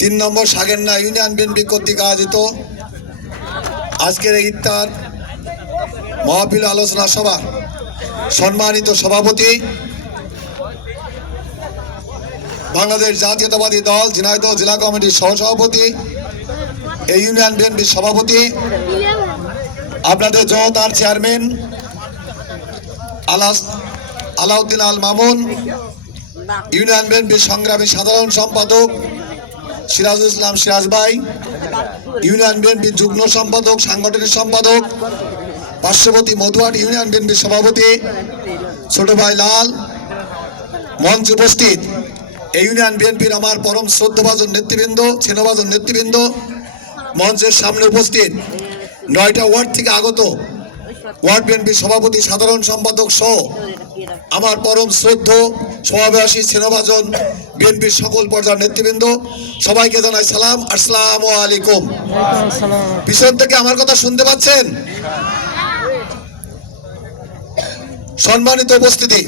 তিন নম্বর সাগেন্না union BNP কর্তৃক আয়োজিত আজকের এই ইফতার মহাপিল আলোচনা সভা। সম্মানিত সভাপতি, বাংলাদেশ জাতীয়তাবাদী দল, ঝিনাইদহ জেলা কমিটির সহসভাপতি, এই ইউনিয়ন বিএনপির সভাপতি, আপনাদের জনতার চেয়ারম্যান, আলাস আলাউদ্দিন আল মামুন, ইউনিয়ন বিএনপির সংগ্রামী সাধারণ সম্পাদক সিরাজুল ইসলাম সিরাজ ভাই, ইউনিয়ন বিএনপির যুগ্ম সম্পাদক, সাংগঠনিক সম্পাদক, পার্শ্ববর্তী মধুয়াট ইউনিয়ন বিএনপির সভাপতি, ছোট ভাই লাল মঞ্চ উপস্থিত। এই ইউনিয়ন বিএনপির আমার পরম শ্রদ্ধাভাজন নেতৃবৃন্দ, ছেনভাজন নেতৃবৃন্দ মঞ্চের সামনে উপস্থিত। নয়টা ওয়ার্ড থেকে আগত ওয়ার্ড বিএনপির সভাপতি সাধারণ সম্পাদক সহ আমার পরম শ্রদ্ধ, সমাবেশী সেনভাজন বিএনপির সকল পর্যায়ের নেতৃবৃন্দ, সবাইকে জানাই সালাম। আসসালাম আলাইকুম। পিছন থেকে আমার কথা শুনতে পাচ্ছেন? সম্মানিত উপস্থিতি।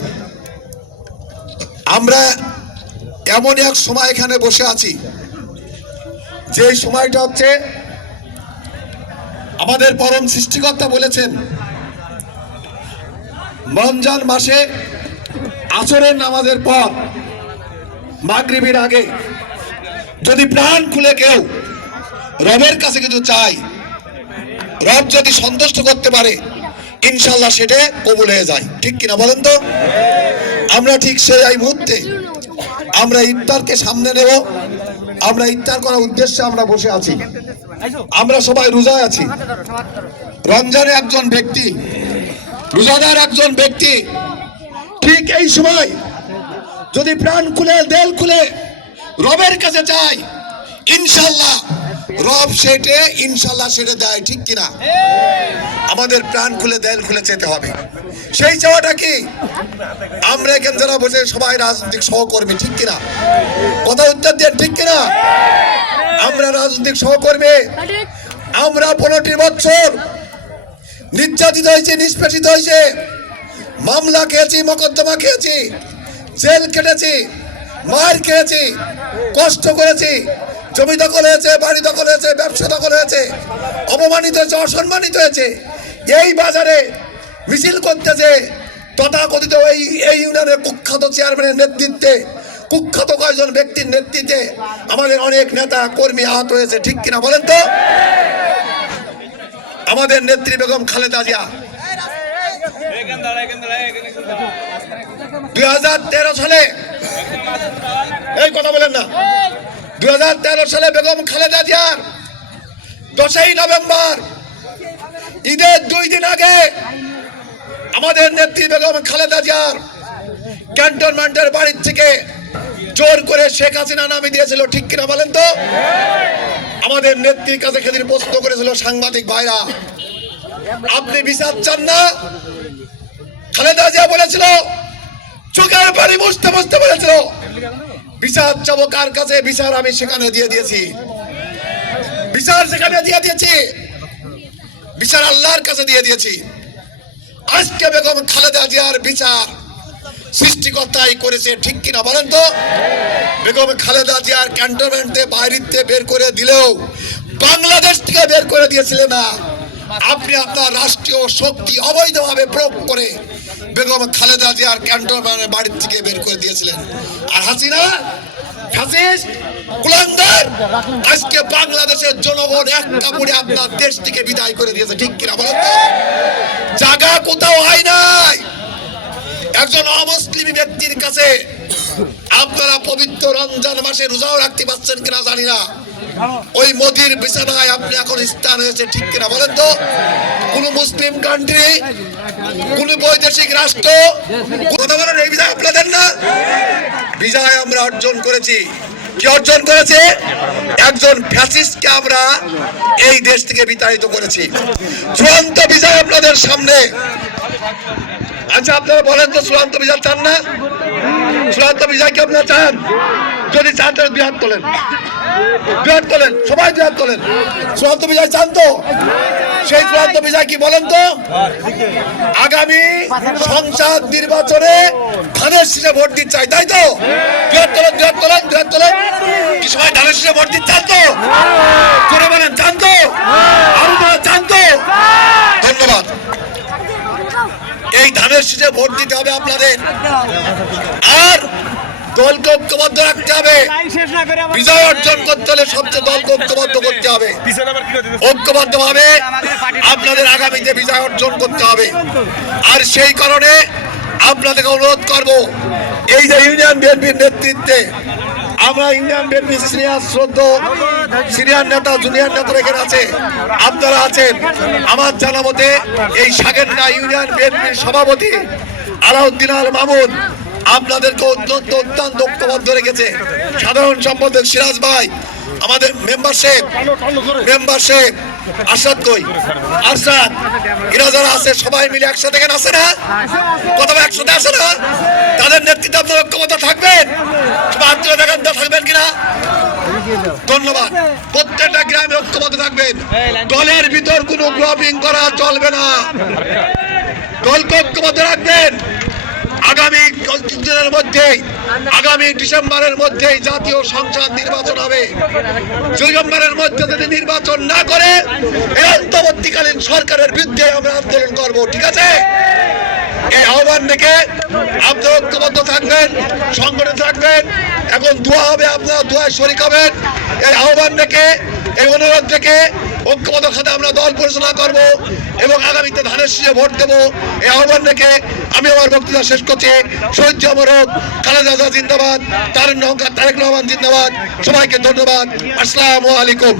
আমরা এমন এক সময় এখানে বসে আছি যে সময়টা হচ্ছে আমাদের পরম সৃষ্টিকর্তা বলেছেন রমজান মাসে আসরের নামাজের পর মাগরিবের আগে যদি প্রাণ খুলে কেউ রবের কাছে কিছু চাই রব যদি সন্তুষ্ট করতে পারে, ইনশাল্লাহ সেটা কবুল হয়ে যায়। ঠিক কিনা বলেন তো? আমরা ঠিক সেই এই মুহূর্তে আমরা ইফতারকে সামনে নেব। আমরা ইফতার করার উদ্দেশ্যে আমরা বসে আছি। আমরা সবাই রোজায় আছি। রমজানে একজন ব্যক্তি রোজাদার একজন ব্যক্তি ঠিক এই সময় যদি প্রাণ খুলে দেল খুলে রবের কাছে চাই ইনশাল্লাহ রব সেটে ইনশাল্লাহ সেটে দেয় ঠিক কিনা? আমাদের প্রাণ খুলে দেল খুলে যেতে হবে। সেই চাওয়াটা কি? আমরা এখানে যারা বসে সবাই রাজনৈতিক সহকর্মী ঠিক কিনা? কথা উত্তর দেন ঠিক কিনা? আমরা রাজনৈতিক সহকর্মী। আমরা পনেরোটি বছর নির্যাতিত হয়েছে, নিষ্পেষিত হয়েছে। মামলা খেয়েছি, মকদ্দমা খেয়েছি, জেল কেটেছি, মার খেয়েছি, কষ্ট করেছি, জমি দখল হয়েছে, বাড়ি দখল হয়েছে, ব্যবসা দখল হয়েছে, অপমানিত হয়েছে, অসম্মানিত হয়েছে। এই বাজারে মিছিল করতেছে তথাকথিত এই এই ইউনিয়নের কুখ্যাত চেয়ারম্যানের নেতৃত্বে। কুখ্যাত কয়েকজন ব্যক্তির নেতৃত্বে আমাদের অনেক নেতা, কর্মী আহত হয়েছে, ঠিক কিনা বলেন তো? আমাদের নেত্রী বেগম খালেদা জিয়া। দুই হাজার তেরো সালে, এই কথা বলেন না। দুই হাজার তেরো সালে বেগম খালেদা জিয়ার দশই নভেম্বর, ঈদের দুই দিন আগে আমাদের নেত্রী বেগম খালেদা জিয়ার ক্যান্টনমেন্টের বাড়ির থেকে জোর করে শেখ হাসিনা নামে দিয়েছিল, ঠিক কিনা বলেন তো? আমাদের নেত্রীর কাছে সেদিন প্রশ্ন করেছিল সাংবাদিক ভাইরা, আপনি বিচার চান না? খালেদা জিয়া বলেছিল, চোখের পানি মুছতে মুছতে বলেছিল, বিচার চাবো কার কাছে? বিচার আমি সেখানে দিয়ে দিয়েছি। বিচার সেখানে দিয়ে দিয়েছি। বিচার আল্লাহর কাছে দিয়ে দিয়েছি। আজকে বেগম খালেদা জিয়ার বিচার সৃষ্টিকর্তাই করেছে, ঠিক কিনা বলেন তো? বেগম খালেদা জিয়ার ক্যান্টনমেন্টে বাইরিতে বের করে দিলেও বাংলাদেশ থেকে বের করে দিয়েছিলেন না। আপনি আপনার রাষ্ট্রীয় শক্তি অবৈধভাবে প্রয়োগ করে বেগম খালেদা জিয়ার ক্যান্টনমেন্টের বাড়ির থেকে বের করে দিয়েছিলেন। আর হাসিনা? আজকে বাংলাদেশের জনগণ এক কাপড়ে আপনার দেশ থেকে বিদায় করে দিয়েছে, ঠিক কিনা বলেন জায়গা কোথাও হয় নাই। একজন অমুসলিম ব্যক্তির কাছে আপনারা পবিত্র রমজান মাসে রোজাও রাখতে পারছেন কিনা জানি না। ওই মোদির বিছানায় আপনি এখন স্থান হয়েছে, ঠিক কিনা বলেন তো? কোন মুসলিম কান্ট্রি কোন বৈদেশিক রাষ্ট্র, কথা বলেন এই বিজয় আপনাদের না? বিজয় আমরা অর্জন করেছি। কি অর্জন করেছে? একজন ফ্যাসিস্টকে আমরা এই দেশ থেকে বিতাড়িত করেছি। চূড়ান্ত বিজয় আপনাদের সামনে। আচ্ছা আপনারা বলেন তো, চূড়ান্ত বিজয় চান না? চূড়ান্ত বিজয় কি আপনারা চান? যদি চান, তাহলে বৃহৎ তোলেন। বৃহৎ তোলেন, সবাই বৃহৎ তোলেন। চূড়ান্ত বিজয় চান তো? সেই চূড়ান্ত বিজয় কি বলেন তো? আগামী সংসদ নির্বাচনে ধানের শীষে ভোট দিতে চাই, তাই তো? তোলেন, বৃহৎ তোলেন। কি সবাই ধানের শীষে ভোট দিতে চান তো করে বলেন চান তো আরও বলেন চান তো ধন্যবাদ এই ভোট দিতে হবে আপনাদের। আর দলকে ঐক্যবদ্ধ রাখতে হবে। বিজয় অর্জন করতে হলে সবচেয়ে দলকে ঐক্যবদ্ধ করতে হবে। ঐক্যবদ্ধ ভাবে আপনাদের আগামীতে বিজয় অর্জন করতে হবে। আর সেই কারণে আপনাদেরকে অনুরোধ করব, এই যে ইউনিয়ন বিএনপির নেতৃত্বে আমরা ইন্ডিয়ান বিএনপি সিনিয়র শ্রদ্ধ সিনিয়র নেতা, জুনিয়র নেতা রেখে আছে। আপনারা আছেন। আমার জানা মতে এই সাগেন্না ইউনিয়ন বিএনপির সভাপতি আলাউদ্দিন আল মামুন আপনাদেরকে অত্যন্ত অত্যন্ত ঐক্যবদ্ধ রেখেছে। সাধারণ সম্পাদক সিরাজ ভাই আমাদের মেম্বারশিপ মেম্বারশিপ আরশাদ কই? আরশাদ, এরা আছে, সবাই মিলে একসাথে এখানে আছে না? কথা একসাথে আছে না? তাদের নেতৃত্বে আপনার ঐক্যবদ্ধ থাকবেন? আত্মীয় দেখান থাকবেন কিনা? ধন্যবাদ। প্রত্যেকটা গ্রামে ঐক্যবদ্ধ থাকবেন। দলের ভিতর কোনো গ্রুপিং করা চলবে না। দলকে ঐক্যবদ্ধ রাখবেন। আগামী দিনের মধ্যেই আগামী ডিসেম্বরের মধ্যেই জাতীয় সংসদ নির্বাচন হবে। ডিসেম্বরের মধ্যে যদি নির্বাচন না করে অন্তর্বর্তীকালীন সরকারের বিরুদ্ধে আমরা আন্দোলন করব, ঠিক আছে? এই আহ্বান থেকে আপনারা ঐক্যবদ্ধ থাকবেন সংগঠন থাকবেন এখন দোয়া হবে আপনারা, দোয়ায় শরিক হবেন। এই আহ্বান থেকে এই অনুরোধ থেকে ঐক্যবদ্ধ খাতে আমরা দল পরিচালনা করব এবং আগামীতে ধানের শীষে ভোট দেবো। এই আহ্বান রেখে আমি আমার বক্তৃতা শেষ করছি। শহীদ জামরক আজাদ জিন্দাবাদ, তারেক তারেক রহমান জিন্দাবাদ। সবাইকে ধন্যবাদ। আসসালামু আলাইকুম।